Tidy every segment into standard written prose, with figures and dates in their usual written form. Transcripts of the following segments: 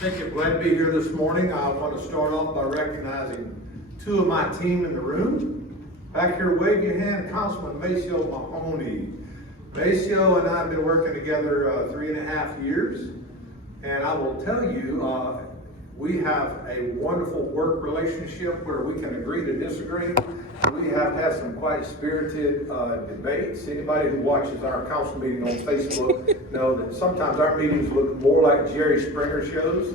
Thank you. Glad to be here this morning. I want to start off by recognizing two of my team in the room. Back here, wave your hand, Councilman Maceo Mahoney. Maceo and I have been working together 3.5 years, and I will tell you, we have a wonderful work relationship where we can agree to disagree. We have had some quite spirited debates. Anybody who watches our council meeting on Facebook know that sometimes our meetings look more like Jerry Springer shows.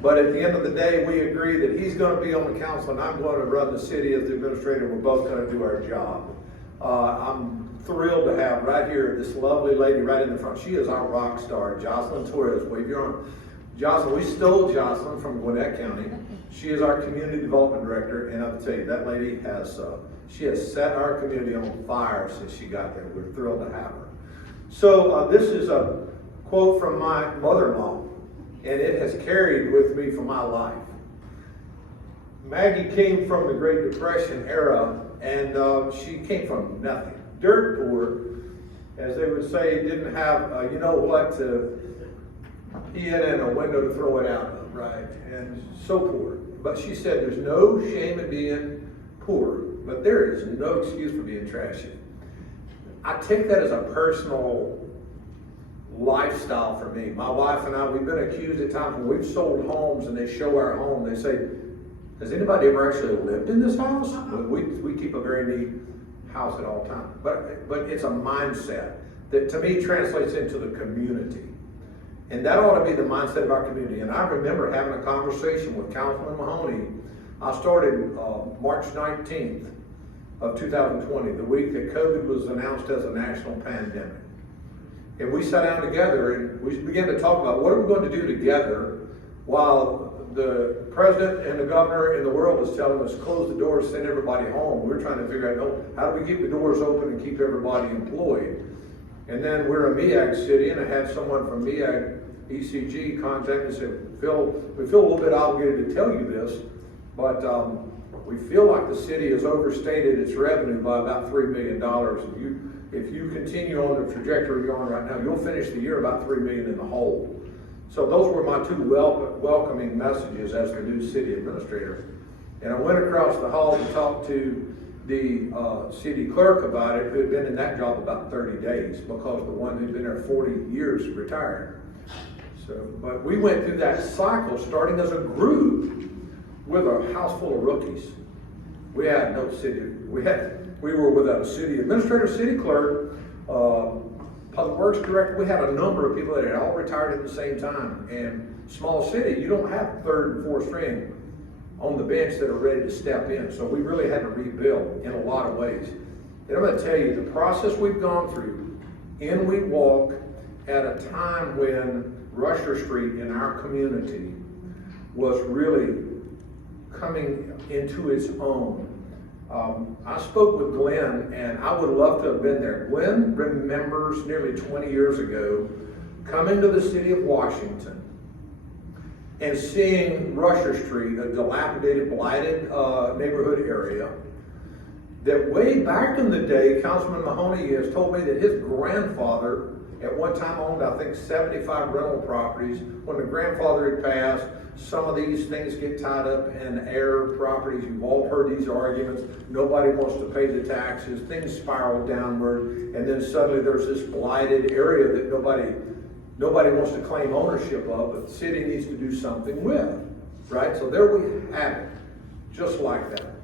But at the end of the day, we agree that he's going to be on the council and I'm going to run the city as the administrator. We're both going to do our job. I'm thrilled to have right here this lovely lady right in the front. She is our rock star, Jocelyn Torres. Wave your arm. Jocelyn, we stole Jocelyn from Gwinnett County. She is our community development director, and I'll tell you, that lady has, she has set our community on fire since she got there. We're thrilled to have her. So this is a quote from my mother-in-law, and it has carried with me for my life. Maggie came from the Great Depression era, and she came from nothing. Dirt poor, as they would say, didn't have, you know what, to pee in and a window to throw it out of, right? And so poor. But she said there's no shame in being poor, but there is no excuse for being trashy. I take that as a personal lifestyle for me. My wife and I, we've been accused at times when we've sold homes and they show our home, they say, has anybody ever actually lived in this house? We keep a very neat house at all times. But it's a mindset that to me translates into the community. And that ought to be the mindset of our community. And I remember having a conversation with Councilman Mahoney. I started March 19th of 2020, the week that COVID was announced as a national pandemic. And we sat down together and we began to talk about what are we going to do together while the president and the governor in the world was telling us close the doors, send everybody home. We were trying to figure out, no, how do we keep the doors open and keep everybody employed? And then we're a MEAG city, and I had someone from MEAG ECG contact me and said, Phil, we feel a little bit obligated to tell you this, but we feel like the city has overstated its revenue by about $3 million. If you continue on the trajectory you're on right now, you'll finish the year about $3 million in the hole. So those were my two welcoming messages as the new city administrator. And I went across the hall to talk to the city clerk about it, who had been in that job about 30 days because the one who'd been there 40 years retired. So, but we went through that cycle starting as a group with a house full of rookies. We had no city, we were without a city administrator, city clerk, public works director. We had a number of people that had all retired at the same time. And small city, you don't have third and fourth string on the bench that are ready to step in. So we really had to rebuild in a lot of ways. And I'm going to tell you, the process we've gone through, in we walk at a time when Rusher Street in our community was really coming into its own. I spoke with Glenn, and I would love to have been there. Glenn remembers nearly 20 years ago coming to the city of Washington and seeing Rusher Street, a dilapidated, blighted neighborhood area, that way back in the day, Councilman Mahoney has told me that his grandfather at one time owned, I think, 75 rental properties. When the grandfather had passed, some of these things get tied up in heir properties. You've all heard these arguments. Nobody wants to pay the taxes. Things spiral downward, and then suddenly there's this blighted area that nobody wants to claim ownership of, but the city needs to do something with, right? So there we have it, just like that.